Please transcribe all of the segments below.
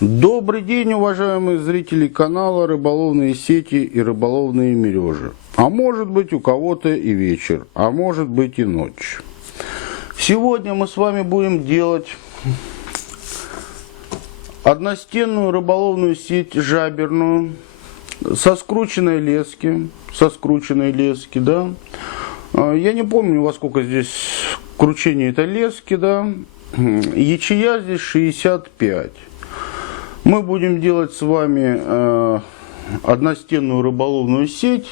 Добрый день, уважаемые зрители канала «Рыболовные сети и рыболовные мережи». А может быть, у кого-то и вечер, а может быть и ночь. Сегодня мы с вами будем делать одностенную рыболовную сеть жаберную со скрученной лески, да. Я не помню, во сколько здесь кручение этой лески, да. Ячея здесь 65. Мы будем делать с вами одностенную рыболовную сеть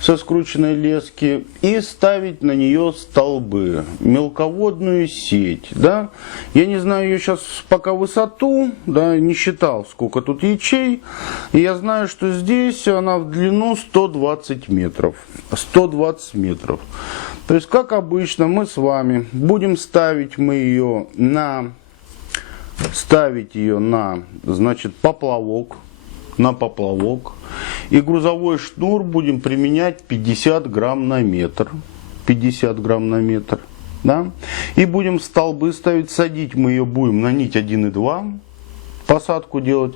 со скрученной лески и ставить на нее столбы, мелководную сеть, да. Я не знаю ее сейчас пока высоту, да, не считал, сколько тут ячей. И я знаю, что здесь она в длину 120 метров. 120 метров. То есть, как обычно, мы с вами будем ставить ее на значит, поплавок, и грузовой шнур будем применять 50 грамм на метр, да? И будем столбы ставить, садить мы ее будем на нить 1,2, посадку делать,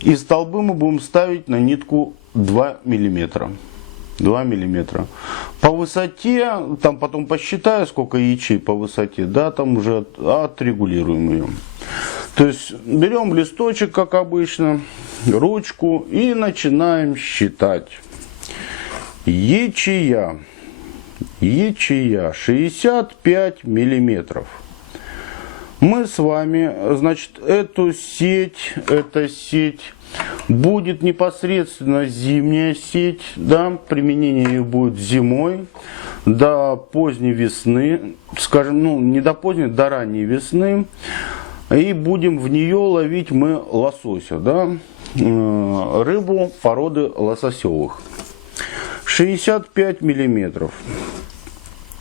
и столбы мы будем ставить на нитку 2 миллиметра. По высоте, там потом посчитаю, сколько ячей по высоте, да, там уже отрегулируем ее. То есть берем листочек, как обычно, ручку и начинаем считать. Ячея 65 миллиметров. Мы с вами, значит, эта сеть будет непосредственно зимняя сеть, да, применение ее будет зимой до поздней весны, скажем, ну не до поздней, до ранней весны, и будем в нее ловить мы лосося, да, рыбу породы лососевых. 65 миллиметров.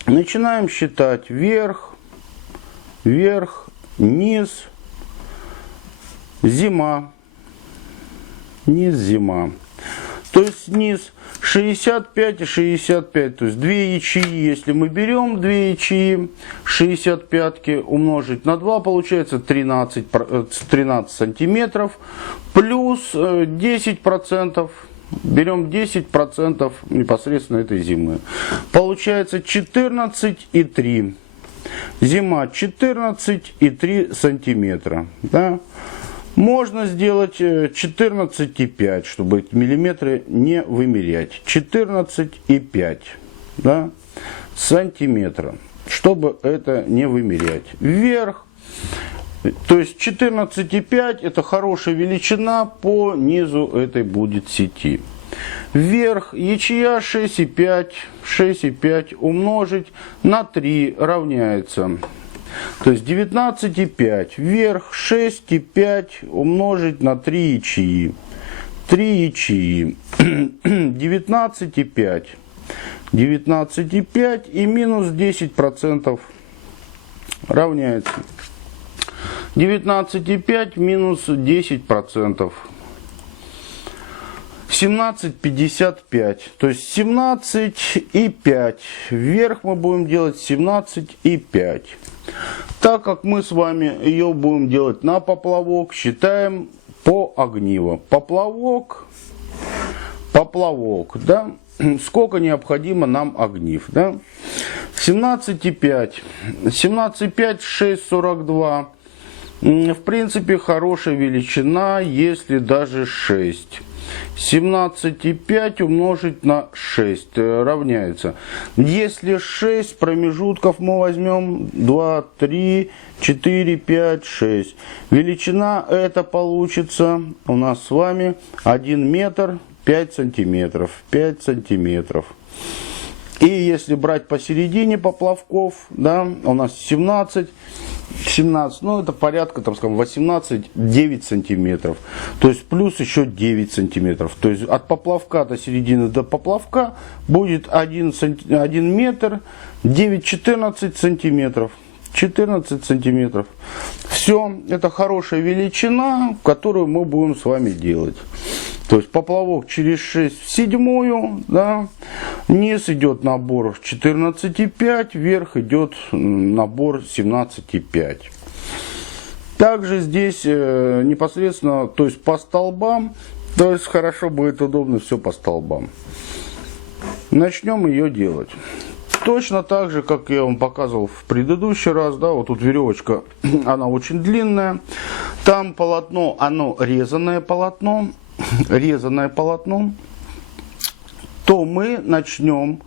Начинаем считать вверх, низ, зима. То есть низ 65 и 65. То есть 2 ячеи, если мы берем 2 ячеи 65 умножить на 2, получается 13 сантиметров. Плюс 10%. Берем 10% непосредственно этой зимы. Получается 14,3. Зима 14,3 сантиметра. Да? Можно сделать 14,5, чтобы эти миллиметры не вымерять. 14,5, да, сантиметра, чтобы это не вымерять. Вверх, то есть 14,5 это хорошая величина по низу этой будет сети. Вверх ячея 6,5 умножить на 3 равняется. То есть 19,5 вверх, 6,5 умножить на 3 ячеи. 19,5 и минус 10% равняется. 19,5 минус 10%. 17,55. То есть 17,5. Вверх мы будем делать 17,5. Так как мы с вами ее будем делать на поплавок, считаем по огниво. Поплавок, да, сколько необходимо нам огнив, да? 17,5. 17,5, 6,42. В принципе, хорошая величина, если даже 6. 17,5 умножить на 6 равняется. Если 6 промежутков мы возьмем 2, 3, 4, 5, 6. Величина это получится у нас с вами 1 метр 5 сантиметров. 5 сантиметров. И если брать посередине поплавков, да, у нас 17, ну это порядка, там, скажем, 18-9 сантиметров. То есть плюс еще 9 сантиметров. То есть от поплавка до середины до поплавка будет 1 метр 9-14 сантиметров. 14 сантиметров. Все, это хорошая величина, которую мы будем с вами делать. То есть поплавок через 6 в седьмую, да, низ идет набор 14,5, вверх идет набор 17,5. Также здесь непосредственно, то есть по столбам, то есть хорошо будет удобно все по столбам. Начнем ее делать. Точно так же, как я вам показывал в предыдущий раз, да, вот тут веревочка, она очень длинная. Там полотно, оно резаное полотно, то мы начнем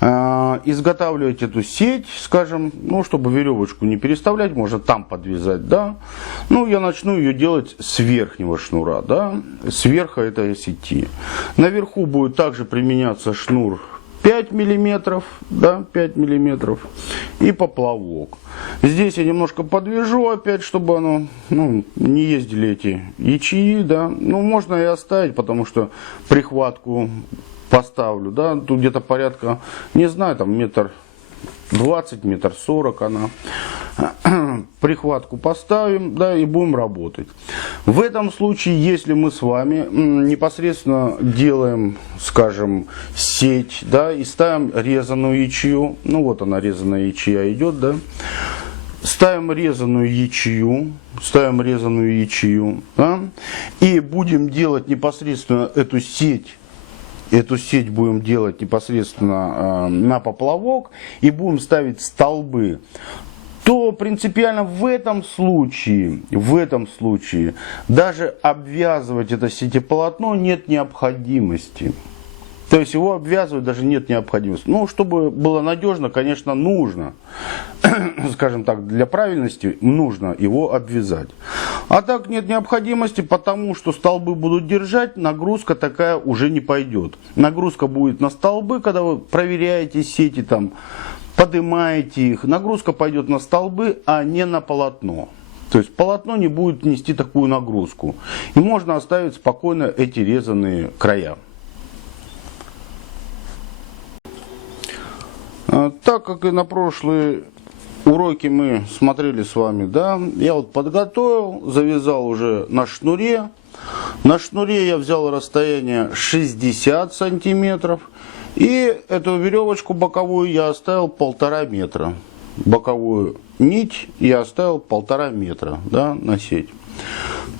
изготавливать эту сеть, скажем, ну, чтобы веревочку не переставлять, можно там подвязать, да. Ну, я начну ее делать с верхнего шнура, да, с верха этой сети. Наверху будет также применяться шнур 5 миллиметров, да, 5 миллиметров и поплавок. Здесь я немножко подвяжу опять, чтобы оно, ну, не ездили эти ячеи, да. Ну, можно и оставить, потому что прихватку поставлю, да, тут где-то порядка, не знаю, там 1,20 м, 1,40 м она. Прихватку поставим, да, и будем работать. В этом случае, если мы с вами непосредственно делаем, скажем, сеть, да, и ставим резаную ячею, ну вот она, резаная ячея идет, да, ставим резаную ячею, да, и будем делать непосредственно эту сеть будем делать непосредственно на поплавок и будем ставить столбы, то принципиально в этом случае даже обвязывать это сетеполотно нет необходимости. То есть его обвязывать даже нет необходимости. Ну, чтобы было надежно, конечно, нужно, скажем так, для правильности нужно его обвязать. А так нет необходимости, потому что столбы будут держать, нагрузка такая уже не пойдет. Нагрузка будет на столбы, когда вы проверяете сети, там, поднимаете их. Нагрузка пойдет на столбы, а не на полотно. То есть полотно не будет нести такую нагрузку. И можно оставить спокойно эти резаные края. Так как и на прошлые уроки мы смотрели с вами, да, я вот подготовил, завязал уже на шнуре. На шнуре я взял расстояние 60 сантиметров. И эту веревочку боковую я оставил 1,5 метра. Боковую нить я оставил 1,5 метра, да, на сеть.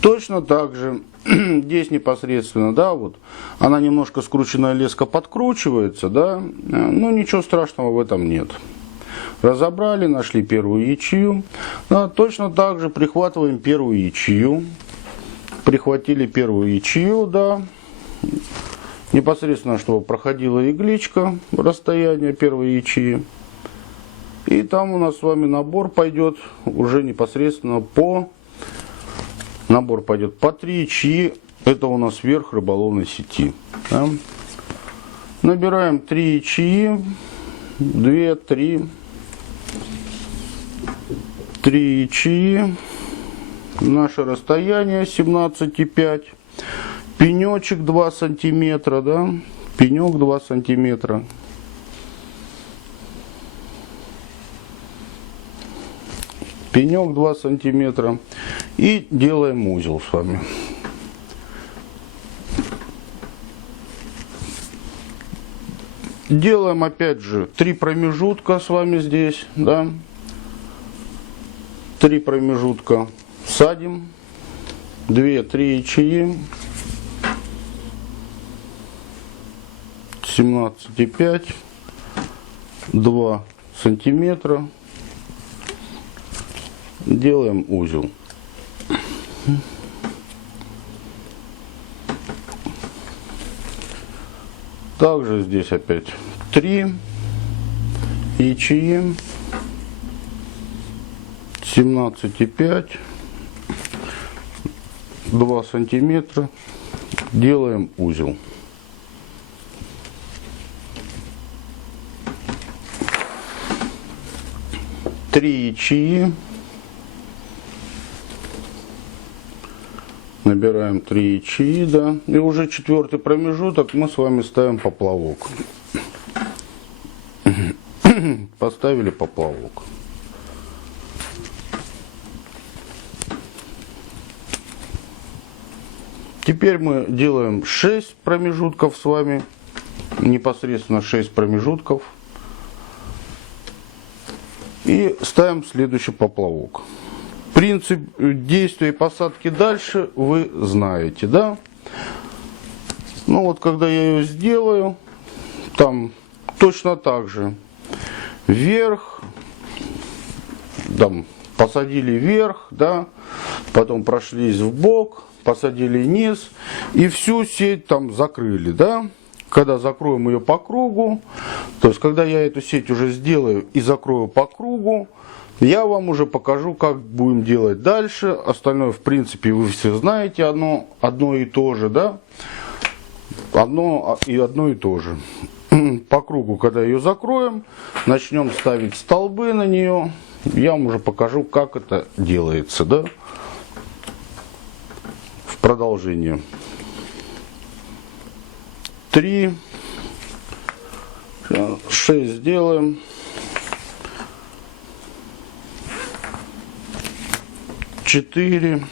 Точно так же здесь непосредственно, да, вот она немножко скрученная леска подкручивается, да, но ничего страшного в этом нет. Разобрали, нашли первую ячею, да, точно так же прихватываем первую ячею, прихватили первую ячею, да, непосредственно, чтобы проходила игличка, расстояние первой ячеи, и там у нас с вами набор пойдет уже непосредственно по... Набор пойдет по 3 ячеи, это у нас верх рыболовной сети. Да? Набираем 3 ячеи, 2, 3 ячеи, наше расстояние 17,5, пенечек 2 сантиметра, да? Пенек 2 сантиметра. Пенек 2 сантиметра. И делаем узел с вами. Делаем опять же 3 промежутка с вами здесь, да. 3 промежутка садим. 2-3 ячеи. 17,5. 2 сантиметра. Делаем узел. Также здесь опять 3 ячеи, 17,5, 2 сантиметра, делаем узел. Три ячеи, набираем 3 ячеи, да, и уже 4-й промежуток мы с вами ставим поплавок. Поставили поплавок. Теперь мы делаем 6 промежутков с вами, непосредственно 6 промежутков, и ставим следующий поплавок. принцип действия и посадки дальше вы знаете, да? Ну вот, когда я ее сделаю, там точно так же вверх, там посадили вверх, да, потом прошлись в бок, посадили низ и всю сеть там закрыли, да. Когда закроем ее по кругу, то есть когда я эту сеть уже сделаю и закрою по кругу, я вам уже покажу, как будем делать дальше. Остальное, в принципе, вы все знаете, одно и то же, да? Одно и то же. По кругу, когда ее закроем, начнем ставить столбы на нее. Я вам уже покажу, как это делается, да? В продолжение. 3, 6 сделаем. 4.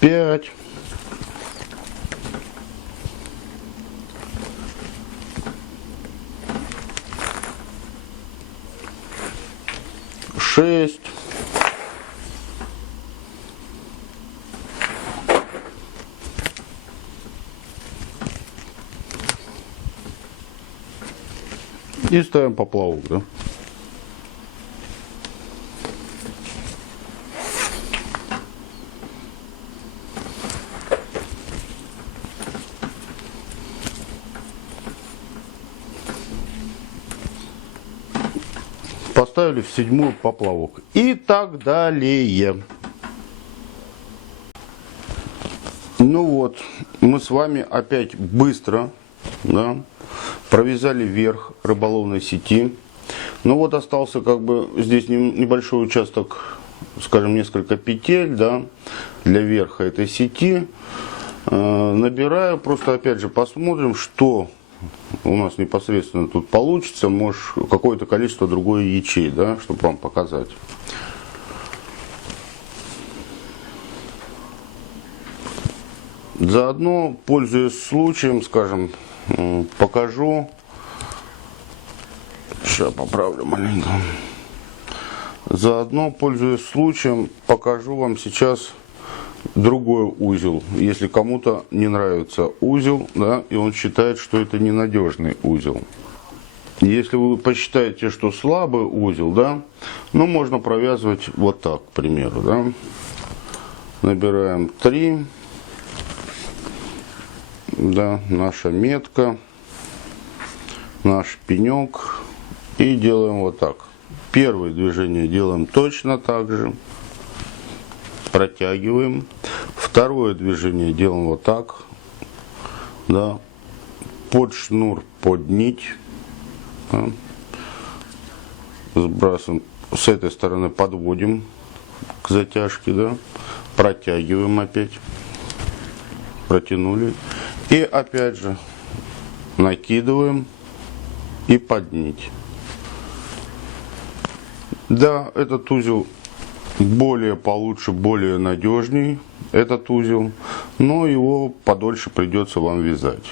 5. 6. 'И ставим поплавок, да? Поставили в 7-ю поплавок. И так далее. Ну вот, мы с вами опять быстро, да, провязали верх рыболовной сети. Ну вот остался как бы здесь небольшой участок, скажем, несколько петель, да, для верха этой сети. Набираю, просто опять же посмотрим, что у нас непосредственно тут получится. Может, какое-то количество другое ячей, да, чтобы вам показать. Заодно, пользуясь случаем, скажем, покажу. Сейчас поправлю маленько. Заодно, пользуясь случаем, покажу вам сейчас другой узел. Если кому-то не нравится узел, да, и он считает, что это ненадежный узел. Если вы посчитаете, что слабый узел, да, ну, можно провязывать вот так, к примеру, да. Набираем 3. Да, наша метка, наш пенек, и делаем вот так. Первое движение делаем точно так же, протягиваем. Второе движение делаем вот так, да, под шнур, под нить, да. Сбрасываем, с этой стороны подводим к затяжке, да, протягиваем опять, протянули. И опять же накидываем и под нить. Да, этот узел более получше, более надежней, этот узел, но его подольше придется вам вязать.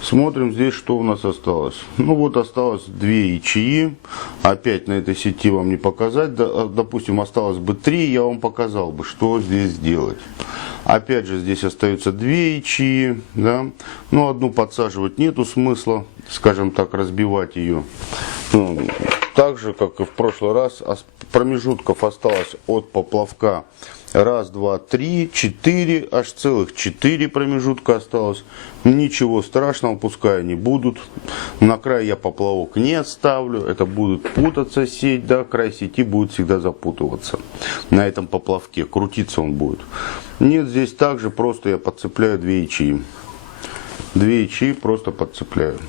Смотрим здесь, что у нас осталось. Ну вот осталось 2 ячеи. Опять на этой сети вам не показать. Допустим, осталось бы 3, я вам показал бы, что здесь сделать. Опять же, здесь остаются 2 ячеи. Да? Но одну подсаживать нету смысла, скажем так, разбивать ее. Так же, как и в прошлый раз, промежутков осталось от поплавка 1, 2, 3, 4, аж целых 4 промежутка осталось. Ничего страшного, пускай они будут. На край я поплавок не ставлю, это будет путаться сеть, да, край сети будет всегда запутываться на этом поплавке, крутиться он будет. Нет, здесь также просто я подцепляю 2 ячеи. 2 ячеи просто подцепляю.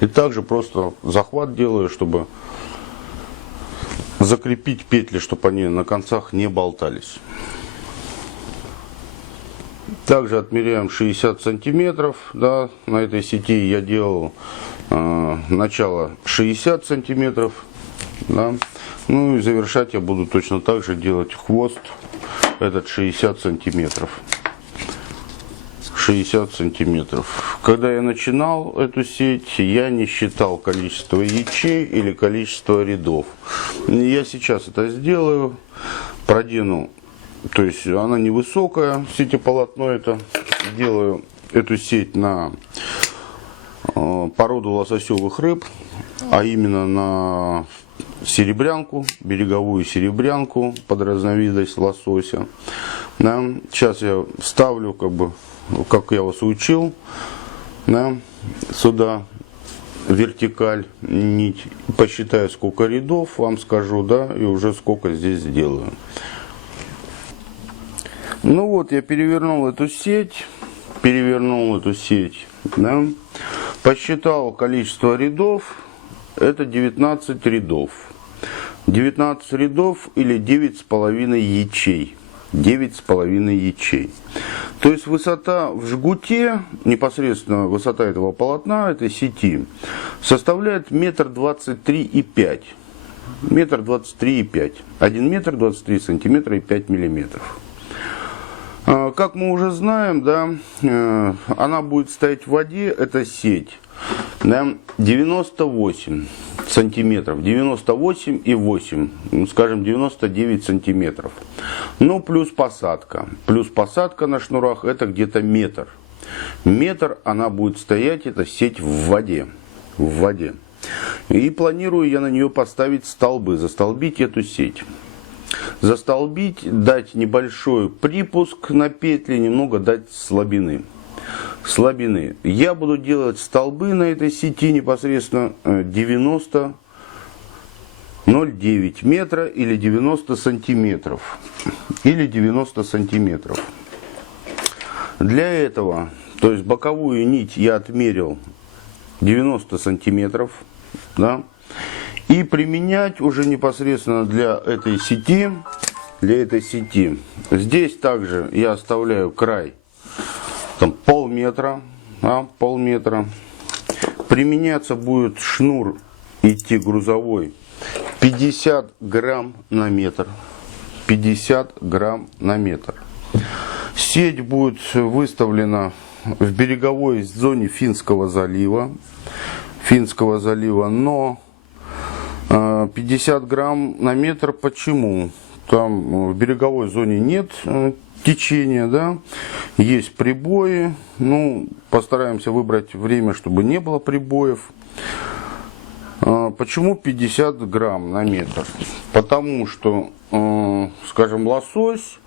И также просто захват делаю, чтобы закрепить петли, чтобы они на концах не болтались. Также отмеряем 60 сантиметров. Да, на этой сети я делал начало 60 сантиметров Да? Ну и завершать я буду точно так же делать хвост, этот 60 сантиметров. 60 сантиметров. Когда я начинал эту сеть, я не считал количество ячей или количество рядов. Я сейчас это сделаю, продену, то есть она невысокая, сетеполотно это, делаю эту сеть на породу лососевых рыб, а именно на серебрянку, береговую серебрянку под разновидность лосося. Да. Сейчас я вставлю, как я вас учил, да, сюда вертикаль, нить, посчитаю, сколько рядов, вам скажу, да, и уже сколько здесь сделаю. Ну вот, я перевернул эту сеть, да, посчитал количество рядов, это 19 рядов. 19 рядов или 9,5 ячей. 9,5 ячей. То есть высота в жгуте, непосредственно высота этого полотна, этой сети, составляет 1,23,5 м. 1,23,5 м. 1 метр 23 сантиметра и 5 миллиметров. Как мы уже знаем, да, она будет стоять в воде, эта сеть, да, 98 сантиметров, 98,8, скажем, 99 сантиметров. Ну, плюс посадка. Плюс посадка на шнурах, это где-то метр. Метр она будет стоять, эта сеть в воде. В воде. И планирую я на нее поставить столбы, застолбить эту сеть. Застолбить, дать небольшой припуск на петли, немного дать слабины. Я буду делать столбы на этой сети непосредственно 90,09 метра или 90 сантиметров. Для этого, то есть боковую нить я отмерил 90 сантиметров, да, и применять уже непосредственно для этой сети, здесь также я оставляю край там полметра, полметра. Применяться будет шнур идти грузовой 50 грамм на метр. 50 грамм на метр. Сеть будет выставлена в береговой зоне Финского залива, но 50 грамм на метр. Почему? Там в береговой зоне нет течения, да, есть прибои. Ну, постараемся выбрать время, чтобы не было прибоев. Почему 50 грамм на метр? Потому что, скажем, лосось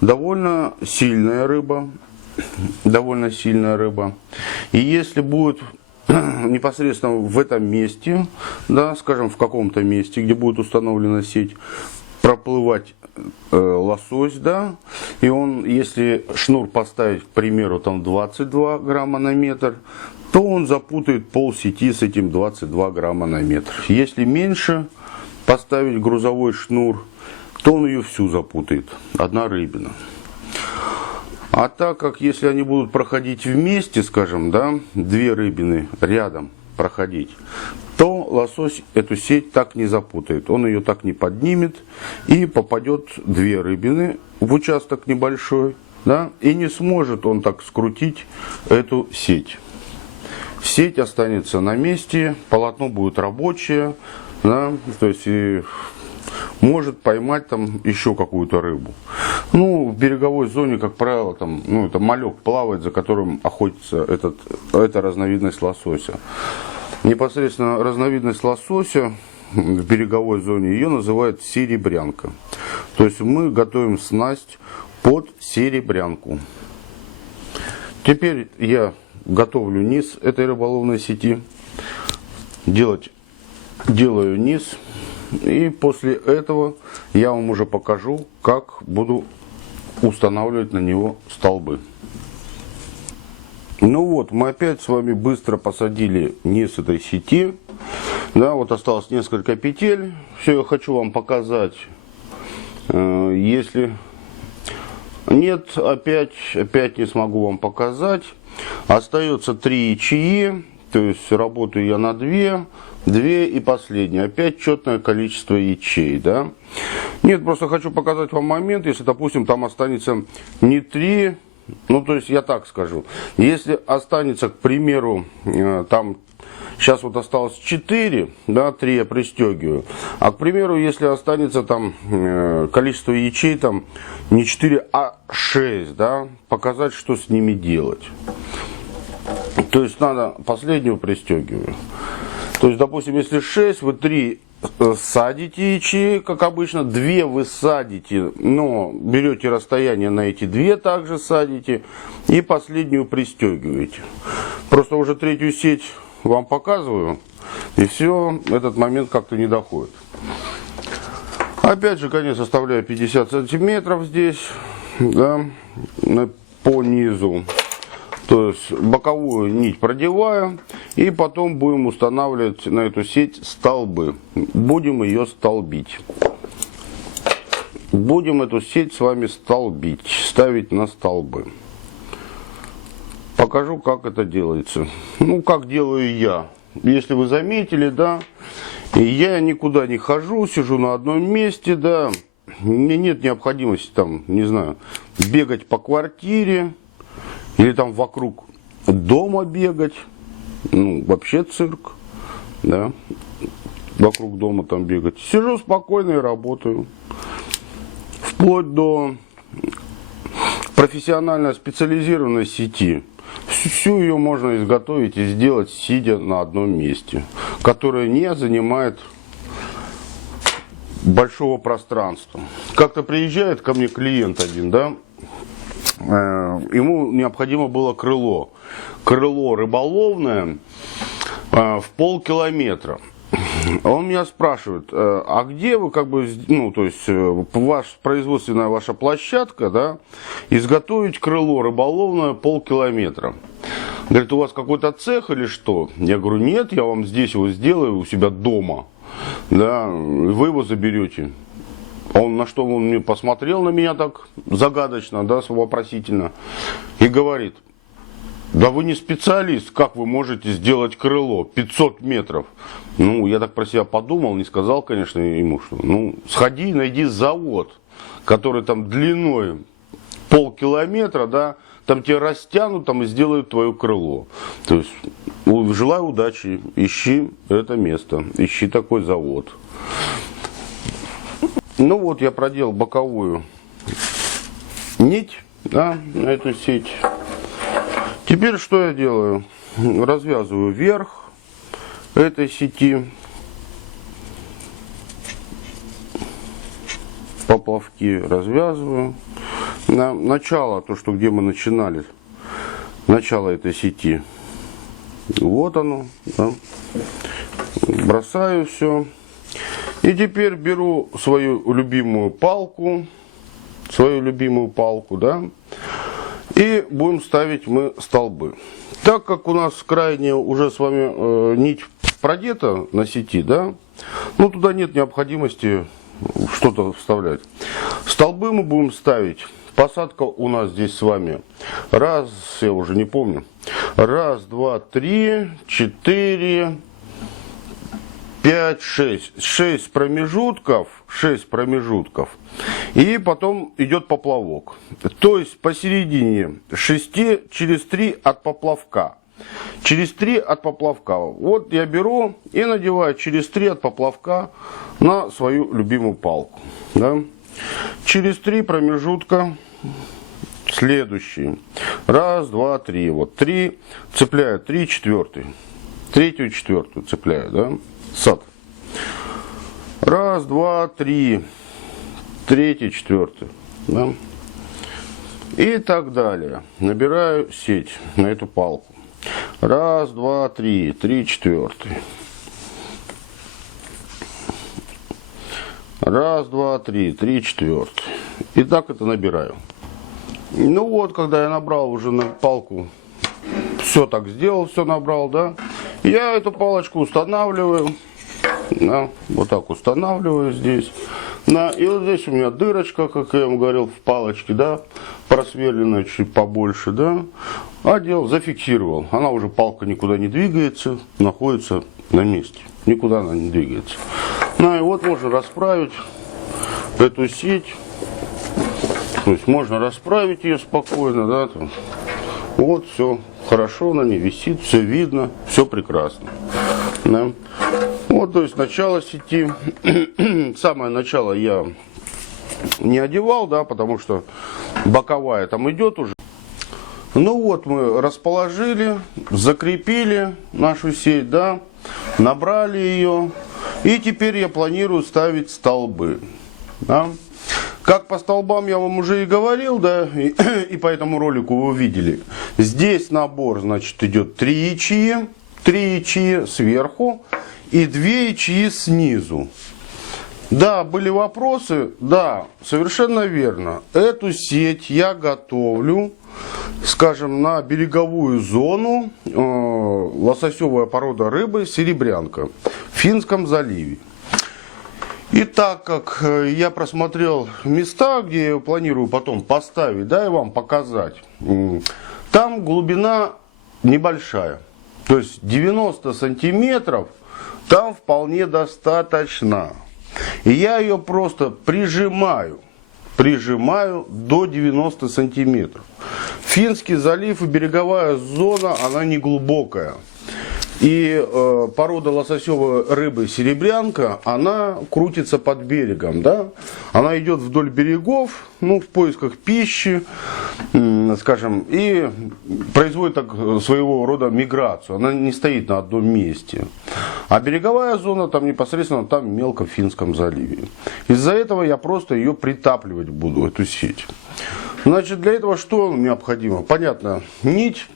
довольно сильная рыба. И если будет непосредственно в этом месте, да, скажем, в каком-то месте, где будет установлена сеть, проплывать лосось, да, и он, если шнур поставить, к примеру, там 22 грамма на метр, то он запутает пол сети с этим 22 грамма на метр. Если меньше поставить грузовой шнур, то он ее всю запутает, одна рыбина. А так как, если они будут проходить вместе, скажем, да, две рыбины рядом проходить, то лосось эту сеть так не запутает. Он ее так не поднимет, и попадет две рыбины в участок небольшой, да, и не сможет он так скрутить эту сеть. Сеть останется на месте, полотно будет рабочее, да, то есть и может поймать там еще какую-то рыбу. Ну, в береговой зоне, как правило, там, ну, это малек плавает, за которым охотится эта разновидность лосося. Непосредственно разновидность лосося в береговой зоне, ее называют серебрянка. То есть мы готовим снасть под серебрянку. Теперь я готовлю низ этой рыболовной сети. Делаю низ. И после этого я вам уже покажу, как буду устанавливать на него столбы. Ну вот, мы опять с вами быстро посадили низ этой сети. Да, вот осталось несколько петель. Все, я хочу вам показать. Если нет, опять не смогу вам показать. Остается 3 ячеи. То есть работаю я на 2. 2 и последняя. Опять четное количество ячей, да. Нет, просто хочу показать вам момент, если, допустим, там останется не 3, ну, то есть, я так скажу. Если останется, к примеру, там, сейчас вот осталось 4, да, 3 я пристегиваю. А, к примеру, если останется там количество ячей, там, не 4, а 6, да, показать, что с ними делать. То есть, надо последнюю пристегиваю. То есть, допустим, если 6, вы 3 садите ячеи, как обычно, 2 вы садите, но берете расстояние на эти 2, также садите, и последнюю пристегиваете. Просто уже третью сеть вам показываю, и все, этот момент как-то не доходит. Опять же, конец оставляю 50 сантиметров здесь, да, по низу. То есть боковую нить продеваю, и потом будем устанавливать на эту сеть столбы. Будем ее столбить. Будем эту сеть с вами столбить, ставить на столбы. Покажу, как это делается. Ну, как делаю я. Если вы заметили, да, я никуда не хожу, сижу на одном месте, да. Мне нет необходимости там, не знаю, бегать по квартире. Или там вокруг дома бегать. Ну, вообще цирк. Да. Вокруг дома там бегать. Сижу спокойно и работаю. Вплоть до профессионально специализированной сети. Всю ее можно изготовить и сделать, сидя на одном месте. Которая не занимает большого пространства. Как-то приезжает ко мне клиент один, да. Ему необходимо было крыло. Крыло рыболовное в полкилометра. Он меня спрашивает, а где вы, как бы, ну, то есть, производственная ваша площадка, да, изготовить крыло рыболовное полкилометра? Говорит, у вас какой-то цех или что? Я говорю, нет, я вам здесь его сделаю у себя дома, да, вы его заберете. Он на что он мне посмотрел на меня так загадочно, да, вопросительно, и говорит, да вы не специалист, как вы можете сделать крыло 500 метров? Ну, я так про себя подумал, не сказал, конечно, ему, что, ну, сходи, найди завод, который там длиной полкилометра, да, там тебе растянут, там и сделают твое крыло. То есть, желаю удачи, ищи это место, ищи такой завод. Ну вот, я проделал боковую нить, да, на эту сеть. Теперь что я делаю? Развязываю верх этой сети. Поплавки развязываю. На начало, то, что где мы начинали, начало этой сети. Вот оно, да. Бросаю все. И теперь беру свою любимую палку, да, и будем ставить мы столбы. Так как у нас крайне уже с вами нить продета на сети, да, ну туда нет необходимости что-то вставлять. Столбы мы будем ставить. Посадка у нас здесь с вами, раз, я уже не помню, раз, два, 3, 4... 5, 6. 6 промежутков. И потом идет поплавок. То есть посередине 6 через 3 от поплавка. Через 3 от поплавка. Вот я беру и надеваю через 3 от поплавка на свою любимую палку. Да? Через 3 промежутка. Следующий. Раз, два, 3. Вот 3. Цепляю 3, 4. Третью, четвертую цепляю, да? Сад. Раз, два, 3. Третий, четвертый. Да? И так далее. Набираю сеть на эту палку. Раз, два, 3. 3, 4. Раз, два, 3. 3, 4. И так это набираю. Ну вот, когда я набрал уже на палку, все так сделал, все набрал, да? Я эту палочку устанавливаю, да, вот так устанавливаю здесь, да, и вот здесь у меня дырочка, как я вам говорил, в палочке, да, просверленная чуть побольше, да, одел, зафиксировал, она уже, палка никуда не двигается, находится на месте. никуда она не двигается. Ну и вот можно расправить эту сеть. То есть можно расправить ее спокойно, да, там. Вот, все хорошо на ней висит, все видно, все прекрасно. Да. Вот, то есть начало сети. Самое начало я не одевал, да, потому что боковая там идет уже. Ну вот, мы расположили, закрепили нашу сеть, да, набрали ее. И теперь я планирую ставить столбы. Да. Как по столбам я вам уже и говорил, да, и по этому ролику вы увидели. Здесь набор, значит, идет 3 ячеи сверху и 2 ячеи снизу. Да, были вопросы? Да, совершенно верно. Эту сеть я готовлю, скажем, на береговую зону, лососевая порода рыбы серебрянка в Финском заливе. И так как я просмотрел места, где я планирую потом поставить, да, и вам показать, там глубина небольшая. То есть 90 сантиметров там вполне достаточно. И я ее просто прижимаю до 90 сантиметров. Финский залив и береговая зона, она не глубокая. И порода лососевой рыбы серебрянка, она крутится под берегом, да? Она идет вдоль берегов, ну, в поисках пищи, скажем, и производит так своего рода миграцию. Она не стоит на одном месте. А береговая зона там непосредственно там мелко в Финском заливе. Из-за этого я просто ее притапливать буду, эту сеть. Значит, для этого что необходимо? Понятно, нить.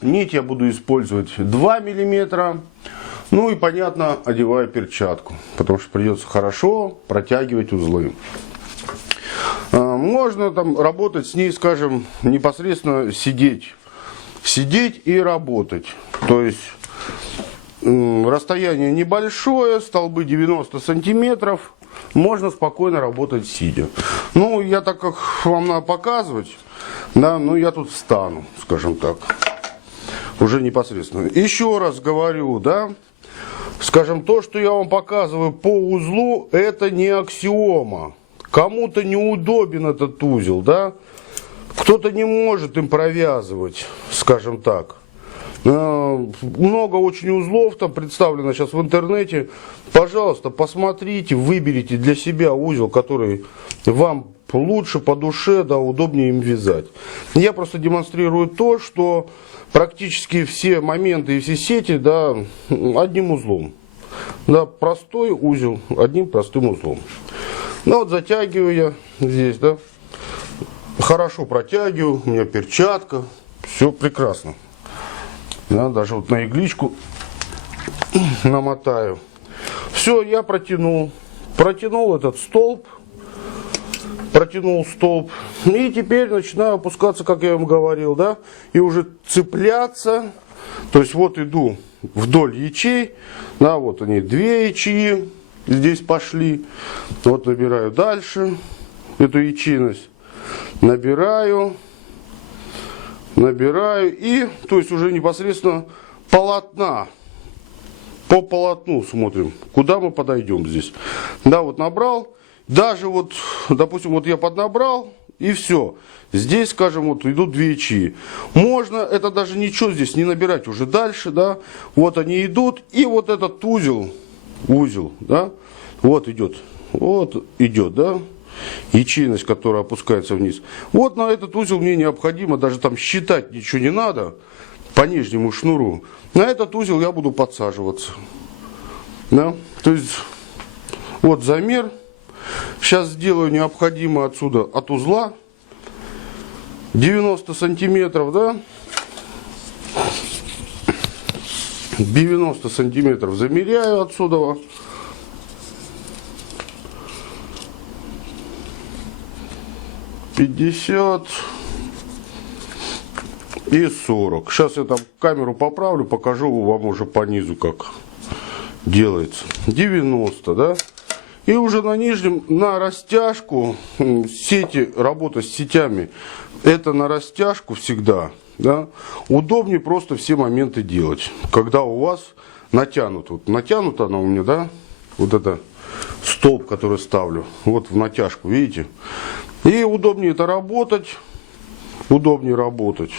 Нить я буду использовать 2 мм. Ну и понятно, одеваю перчатку, потому что придется хорошо протягивать узлы. Можно там работать с ней, скажем, непосредственно сидеть и работать. То есть расстояние небольшое, столбы 90 сантиметров. Можно спокойно работать сидя. Ну, я так как вам надо показывать, да, ну я тут встану, скажем так. Уже непосредственно. Еще раз говорю, да, скажем, то, что я вам показываю по узлу, это не аксиома. Кому-то неудобен этот узел, да, кто-то не может им провязывать, скажем так. Много очень узлов там представлено сейчас в интернете. Пожалуйста, посмотрите, выберите для себя узел, который вам лучше по душе, да, удобнее им вязать. Я просто демонстрирую то, что практически все моменты и все сети, да, одним узлом. Да, простой узел, одним простым узлом. Ну вот затягиваю я здесь, да. Хорошо протягиваю, у меня перчатка, все прекрасно. Да, даже вот на игличку намотаю. Все, я протянул этот столб. Протянул столб. И теперь начинаю опускаться, как я вам говорил, да, и уже цепляться. То есть вот иду вдоль ячей, да, вот они, 2 ячеи здесь пошли. Вот набираю дальше эту ячейность. Набираю и, то есть уже непосредственно полотна. По полотну смотрим, куда мы подойдем здесь. Да, вот набрал. Даже вот, допустим, вот я поднабрал, и все. Здесь, скажем, вот идут 2 ячеи. Можно это даже ничего здесь не набирать уже дальше, да. Вот они идут, и вот этот узел, да, вот идет, да, ячейность, которая опускается вниз. Вот на этот узел мне необходимо, даже там считать ничего не надо, по нижнему шнуру. На этот узел я буду подсаживаться. Да? То есть, вот замер. Сейчас сделаю необходимо отсюда от узла 90 сантиметров, да, 90 сантиметров замеряю отсюда, 50 и 40. Сейчас я там камеру поправлю, покажу вам уже по низу, как делается. 90, да. И уже на нижнем, на растяжку, сети, работа с сетями, это на растяжку всегда, да, удобнее просто все моменты делать, когда у вас натянут. Вот натянута она у меня, да, вот это столб, который ставлю, вот в натяжку, видите. И удобнее это работать, удобнее работать.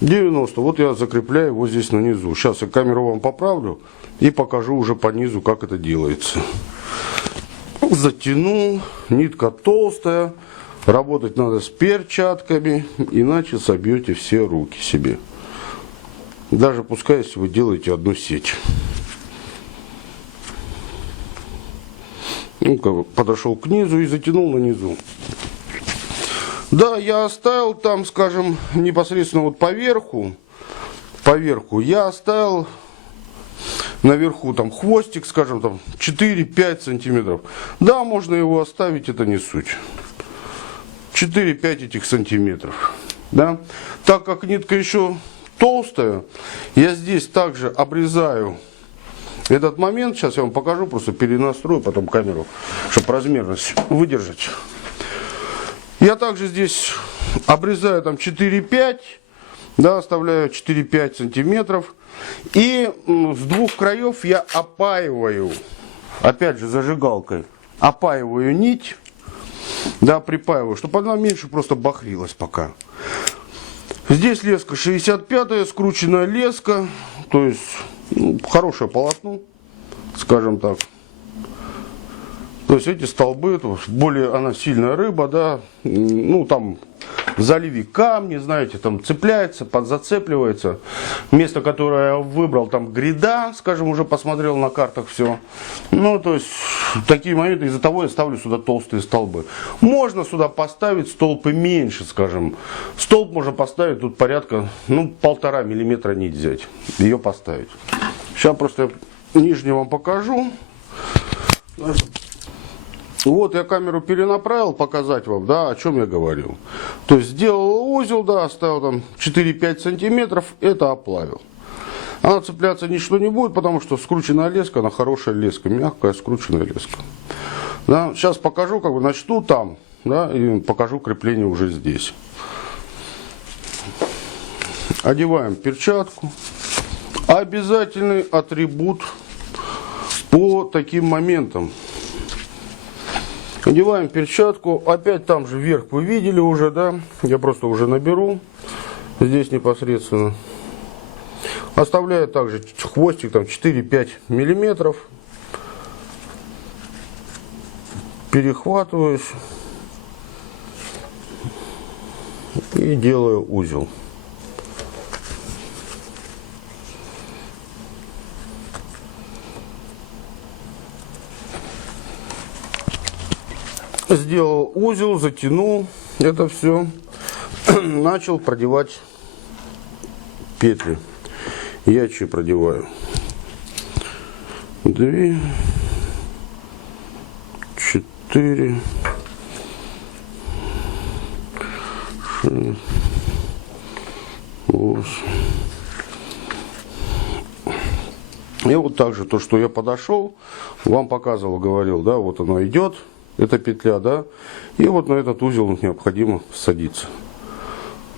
90, вот я закрепляю его здесь на низу. Сейчас я камеру вам поправлю и покажу уже по низу, как это делается. Затянул, нитка толстая, работать надо с перчатками, иначе собьете все руки себе. Даже пускай, если вы делаете одну сеть. Ну-ка, подошел к низу и затянул на низу. Да, я оставил там, скажем, непосредственно вот поверху я оставил наверху там хвостик, скажем, там 4-5 сантиметров. Да, можно его оставить, это не суть. 4-5 этих сантиметров. Да? Так как нитка еще толстая, я здесь также обрезаю этот момент. Сейчас я вам покажу, просто перенастрою потом камеру, чтобы размерность выдержать. Я также здесь обрезаю там 4-5, да, оставляю 4-5 сантиметров. И с двух краев я опаиваю, опять же зажигалкой, опаиваю нить, да, припаиваю, чтобы она меньше просто бахрилась пока. Здесь леска 65-я, скрученная леска, то есть хорошее полотно, скажем так. То есть эти столбы, более она сильная рыба, да, ну там в заливе камни, знаете, там цепляется, подзацепливается. Место, которое я выбрал, там гряда, скажем, уже посмотрел на картах все. Ну, то есть такие моменты, из-за того я ставлю сюда толстые столбы. Можно сюда поставить столбы меньше, скажем. Столб можно поставить тут порядка, ну, 1,5 миллиметра нить взять, ее поставить. Сейчас просто нижний вам покажу. Вот я камеру перенаправил, показать вам, да, о чем я говорил. То есть сделал узел, да, оставил там 4-5 сантиметров, это оплавил. Она цепляться ничто не будет, потому что скрученная леска, она хорошая леска, мягкая скрученная леска. Да, сейчас покажу, как бы начну там, да, и покажу крепление уже здесь. Одеваем перчатку. Обязательный атрибут по таким моментам. Одеваем перчатку, опять там же вверх вы видели уже, да, я просто уже наберу здесь непосредственно. Оставляю также хвостик там 4-5 миллиметров, перехватываюсь и делаю узел. Сделал узел, затянул это все, начал продевать петли. Я че продеваю? 2, 4, 6, 8. И вот так же то, что я подошел, вам показывал, говорил, да, вот оно идет. Эта петля, да, и вот на этот узел необходимо садиться.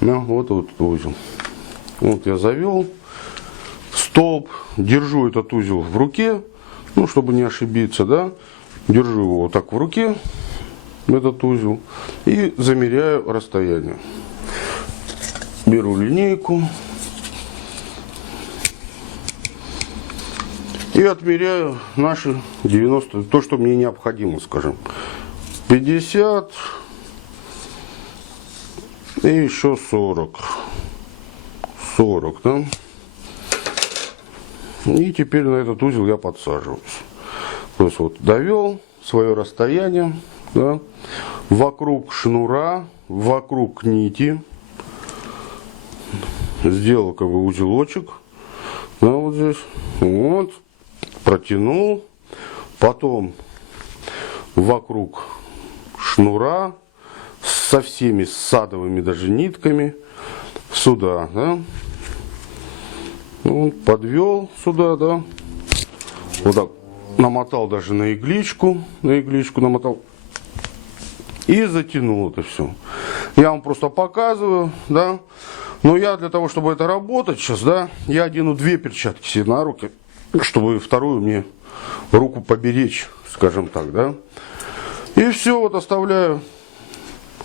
Да, вот этот узел. Вот я завел столб, держу этот узел в руке, ну, чтобы не ошибиться, да, держу его вот так в руке, этот узел, и замеряю расстояние. Беру линейку и отмеряю наши 90, то, что мне необходимо, скажем. 50 и еще 40. 40, да? И теперь на этот узел я подсаживаюсь. То есть вот довел свое расстояние, да, вокруг шнура, вокруг нити. Сделал как бы узелочек, да, вот здесь. Вот. Протянул. Потом вокруг шнура со всеми садовыми даже нитками сюда, да, вот, подвел сюда, да, вот так намотал даже на игличку намотал и затянул это все. Я вам просто показываю, да, Но я для того, чтобы это работать сейчас, да, я одену 2 перчатки себе на руки, чтобы вторую мне руку поберечь, скажем так, да. И все, вот оставляю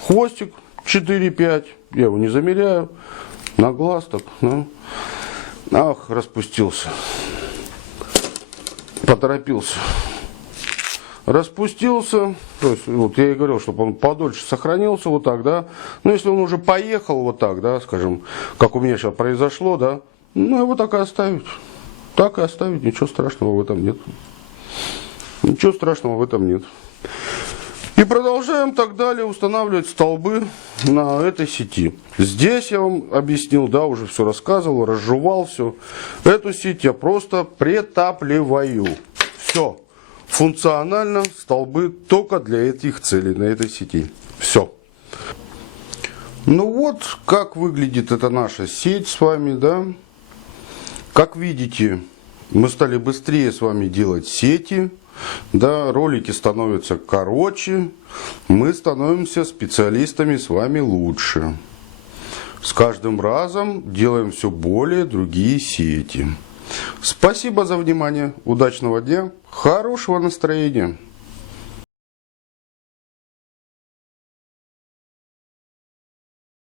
хвостик 4-5, я его не замеряю, на глаз так, да. Ах, распустился, поторопился. Распустился, то есть, вот я и говорил, чтобы он подольше сохранился вот так, да. Но если он уже поехал вот так, да, скажем, как у меня сейчас произошло, да, ну его так и оставить. Так и оставить, ничего страшного в этом нет. Ничего страшного в этом нет. И продолжаем так далее устанавливать столбы на этой сети. Здесь я вам объяснил, да, уже все рассказывал, разжевал все. Эту сеть я просто притапливаю. Все. Функционально столбы только для этих целей, на этой сети. Все. Ну вот, как выглядит эта наша сеть с вами, да. Как видите, мы стали быстрее с вами делать сети. Да, ролики становятся короче. Мы становимся специалистами с вами лучше. С каждым разом делаем все более другие сети. Спасибо за внимание. Удачного дня. Хорошего настроения.